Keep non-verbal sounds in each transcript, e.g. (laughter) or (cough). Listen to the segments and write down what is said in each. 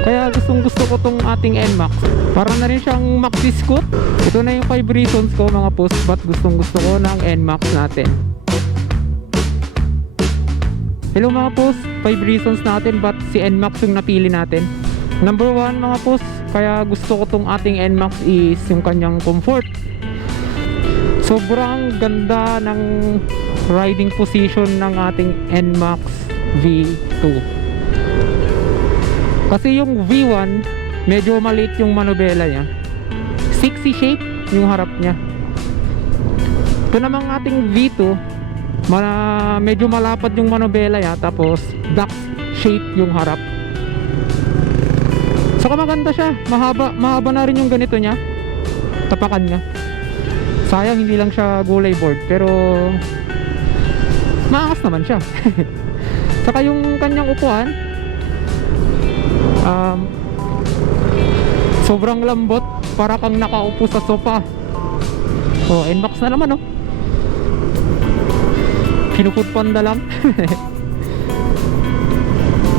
Kaya gustong gusto ko tong ating NMAX. Para na rin siyang maxi scoot. Ito na yung 5 reasons ko mga post ba't gustong gusto ko ng NMAX natin. Hello mga post, 5 reasons natin ba't si NMAX yung napili natin. Number 1 mga post, kaya gusto ko tong ating NMAX is yung kanyang comfort. Sobrang ganda ng riding position ng ating NMAX V2. Kasi yung V1, medyo maliit yung manubela niya. 60 shape yung harap niya. Ito namang ating V2, ma- medyo malapad yung manubela niya, tapos duck shape yung harap. Saka maganda siya, mahaba, mahaba na rin yung ganito niya, tapakan niya. Sayang hindi lang siya gulay board, pero maangas naman siya. (laughs) Saka yung kanyang upuan, um, sobrang lambot para kang nakaupo sa sofa. Oh NMAX na naman oh. Kinupot panda lang (laughs)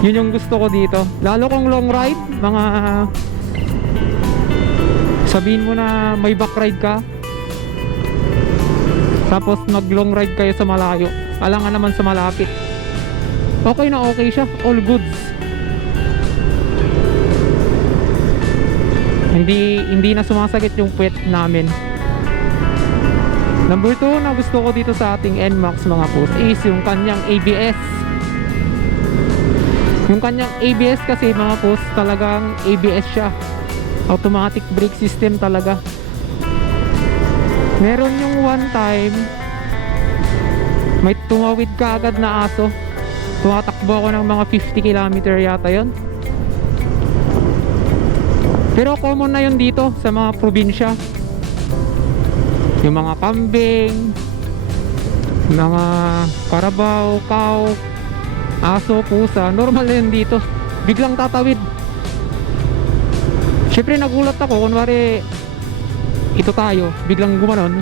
yun yung gusto ko dito. Lalo kung long ride mga sabihin mo na may back ride ka. Tapos mag long ride kayo sa malayo. Alangan naman sa malapit. Okay na okay siya. All goods hindi hindi na sumasakit yung puwet namin. Number 2 na gusto ko dito sa ating NMAX mga post is yung kanyang ABS yung kanyang ABS kasi mga post talagang ABS siya. Automatic brake system talaga. Meron yung one time may tumawid ka agad na aso. Tumatakbo ako ng mga 50 km yata yon pero common na yun dito sa mga probinsya. Yung mga kambing, mga karabaw, cow, aso, pusa, normal na yun dito. Biglang tatawid. Siyempre nagulat ako, kunwari ito tayo, biglang gumanon.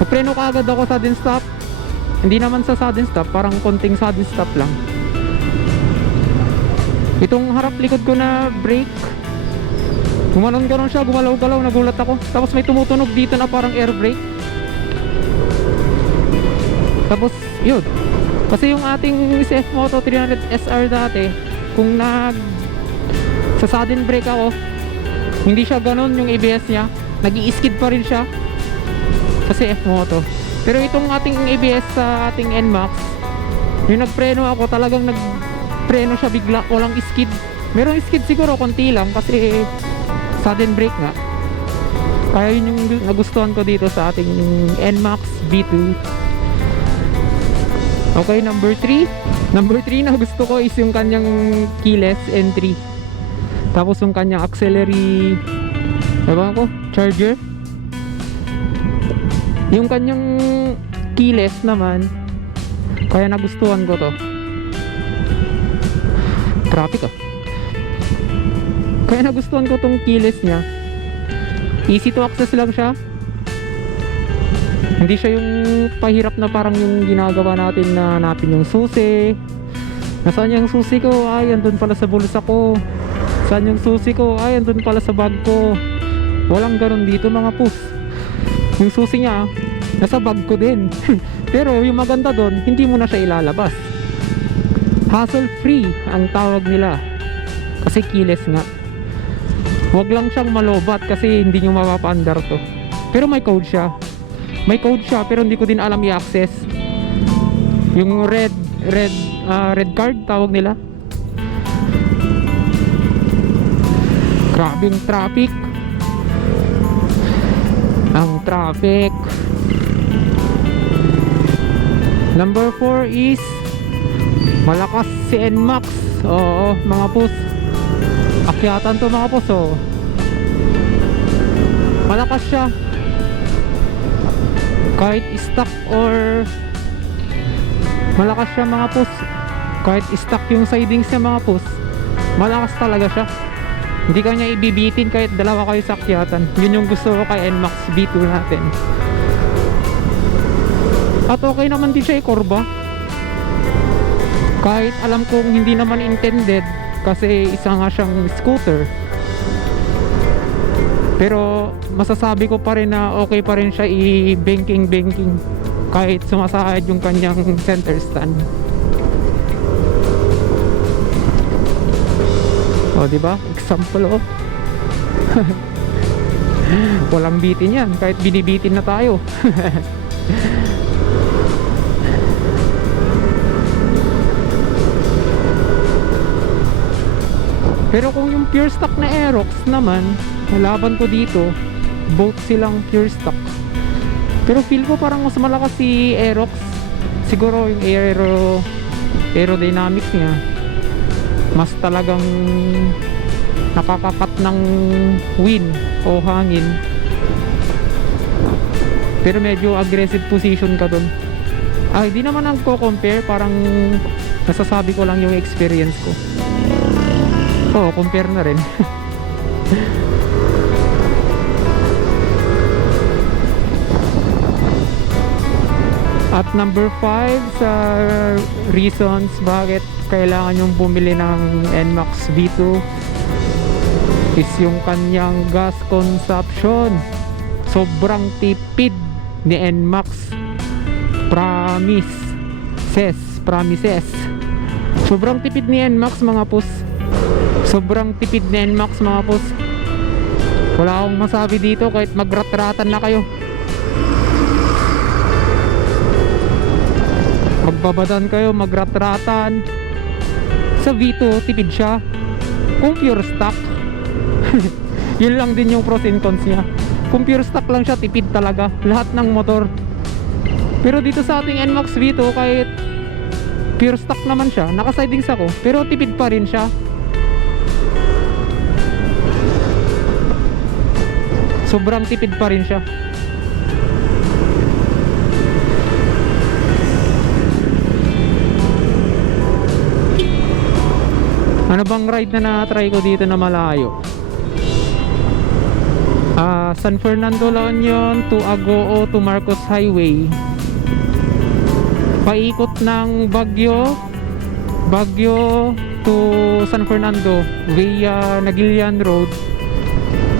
Papreno ka agad ako sudden stop. Hindi naman sa sudden stop, parang konting sudden stop lang. Itong harap likod ko na brake, Gumanon ganon siya, gumalaw-galaw, nagulat ako. Tapos may tumutunog dito na parang air brake. Tapos, yun. Kasi yung ating CF Moto 300 SR dati, kung nag sa sudden brake ako, hindi siya ganon yung ABS niya. nag skid pa rin siya sa CF Moto. Pero itong ating ABS sa ating NMAX, yung nagpreno ako, talagang nagpreno siya bigla, walang skid. Merong skid siguro, konti lang, kasi sudden brake nga. Kaya yun yung nagustuhan ko dito sa ating NMAX V2 okay number 3 number 3 na gusto ko is yung kanyang keyless entry. Tapos yung kanyang auxiliary ewan ko charger. Yung kanyang keyless naman kaya nagustuhan ko to. Traffic ah kaya nagustuhan ko tong keyless niya. Easy to access lang siya. Hindi siya yung pahirap na parang yung ginagawa natin na hanapin yung susi. Nasaan yung susi ko? Ay, andun pala sa bulsa ko. Saan yung susi ko? Ay, andun pala sa bag ko. Walang ganun dito mga pus. Yung susi niya, nasa bag ko din. (laughs) Pero yung maganda doon, hindi mo na siya ilalabas. Hassle free ang tawag nila. Kasi keyless nga. Huwag lang siyang malobat kasi hindi nyo mapapaandar to. Pero may code siya. May code siya pero hindi ko din alam i-access. Yung red red ah, red card tawag nila. Grabing traffic. Ang traffic. Number 4 is malakas si NMAX. Oo, mga pus akyatan to mga puso malakas siya. Kahit stuck or malakas siya mga pus kahit stuck yung sidings niya mga pus malakas talaga siya. Hindi ka niya ibibitin kahit dalawa kayo sa akyatan. Yun yung gusto ko kay NMAX B2 natin. At okay naman din siya ikorba kahit alam kong hindi naman intended kasi isa nga siyang scooter. Pero masasabi ko pa rin na okay pa rin siya i-banking-banking kahit sumasahid yung kanyang center stand. O, di ba? Example, oh. (laughs) Walang bitin yan, kahit binibitin na tayo. (laughs) Pero kung yung pure stock na Aerox naman, nalaban ko dito, both silang pure stock. Pero feel ko parang mas malakas si Aerox. Siguro yung aero aerodynamics niya mas talagang nakakakat ng wind o hangin. Pero medyo aggressive position ka dun. Ah, hindi naman ang compare parang nasasabi ko lang yung experience ko. Oo, compare na rin. (laughs) At number 5 sa reasons bakit kailangan yung bumili ng NMAX V2 is yung kanyang gas consumption. Sobrang tipid ni NMAX. Promise. Says, promises. Sobrang tipid ni NMAX mga pus. Sobrang tipid ni NMAX mga pus. Wala akong masabi dito kahit magratratan na kayo. magbabadan kayo, magratratan. Sa V2, tipid siya. Kung pure stock, (laughs) yun lang din yung pros and cons niya. Kung pure stock lang siya, tipid talaga. Lahat ng motor. Pero dito sa ating NMAX V2, kahit pure stock naman siya, naka-sidings ako, pero tipid pa rin siya. Sobrang tipid pa rin siya. Ano bang ride na na-try ko dito na malayo? Ah, San Fernando La Union to Agoo to Marcos Highway. Paikot ng Baguio, Baguio to San Fernando via Nagilian Road.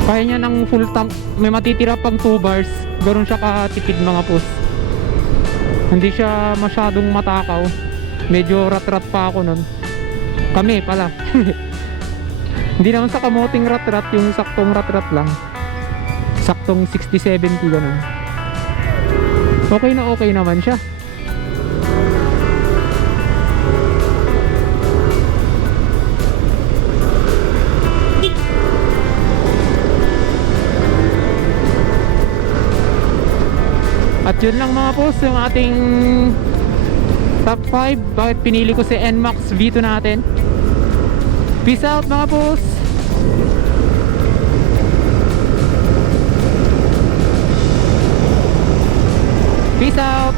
Kaya niya ng full tank, may matitira pang 2 bars. Ganun siya katipid mga pus. Hindi siya masyadong matakaw. Medyo rat-rat pa ako nun. Kami pala. (laughs) Hindi naman sa kamoting rat-rat, yung saktong rat-rat lang. Saktong 60-70 ganun. Okay na okay naman siya. At yun lang mga boss, yung ating top 5 bakit pinili ko si NMAX V2 natin? Peace out mga boss! Peace out!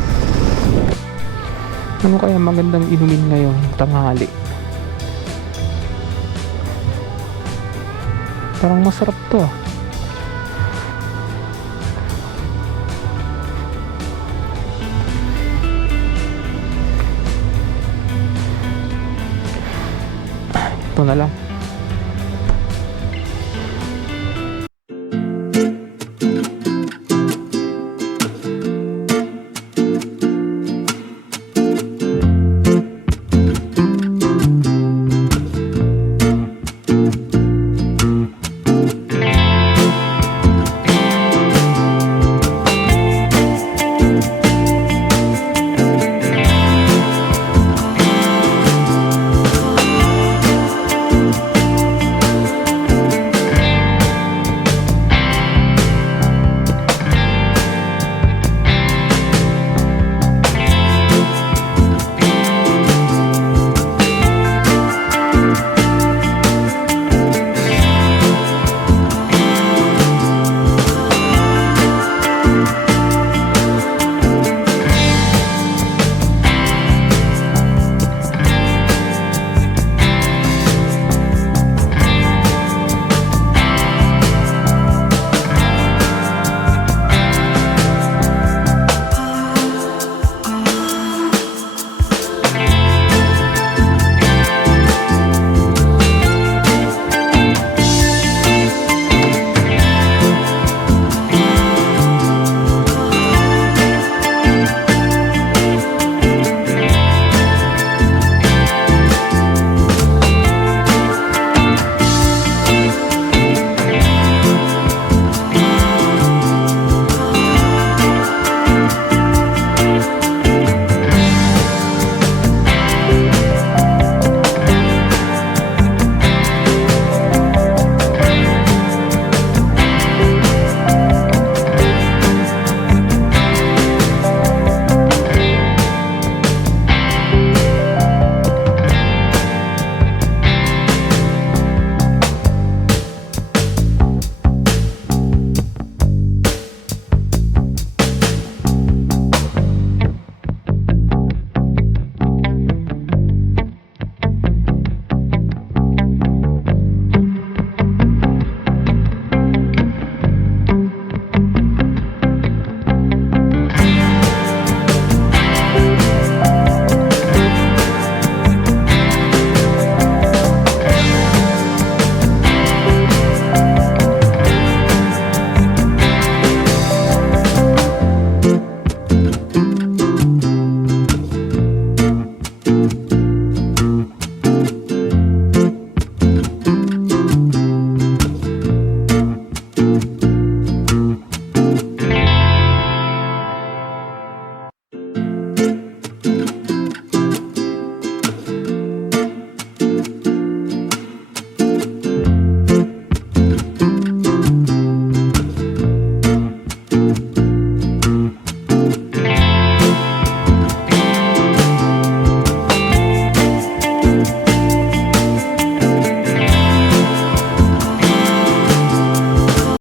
Ano kaya magandang inumin ngayon tanghali? Parang masarap to ah ito na lang